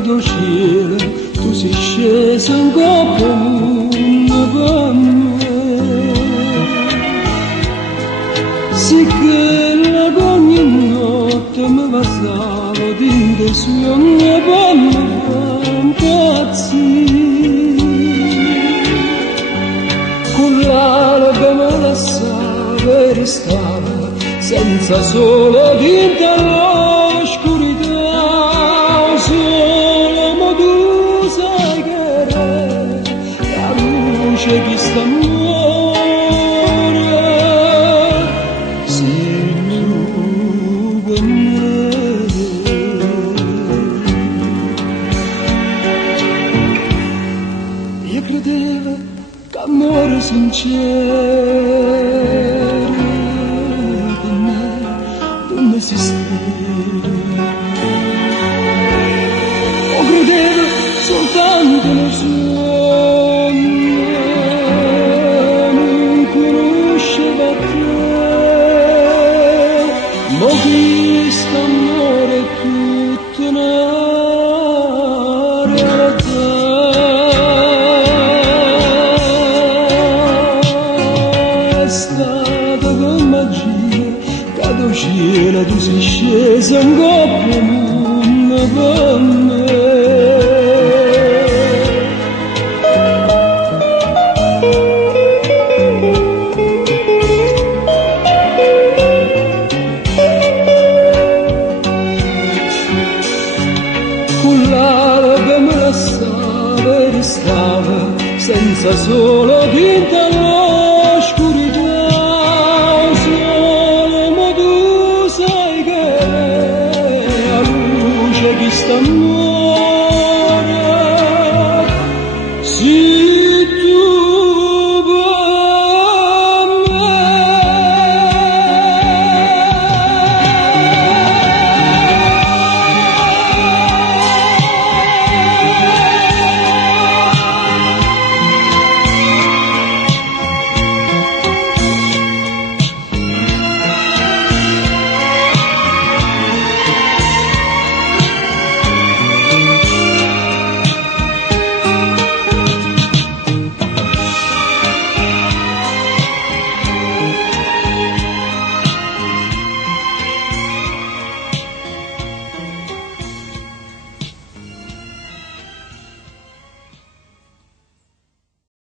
cado cielo, tu sei sceso in coppa per me. Sì che ogni notte mi passavo dentro sogni per me impazzire. Con l'alba mi lasciava e restava senza sole dentro l'oscurità. Solo ma tu sai che la luce di st'amore sei tu per me. Io credevo che amore sincero per me non esisteva. Credevo soltanto nel sogno, non conosceva te, ma questo amore è tutta una realtà. È stata con magia, cado cielo, tu sei scesa in coppa mondo per me. L'alba mi lasciava e restava senza solo dentro l'oscurità. Solo ma tu sai che la luce di st'amore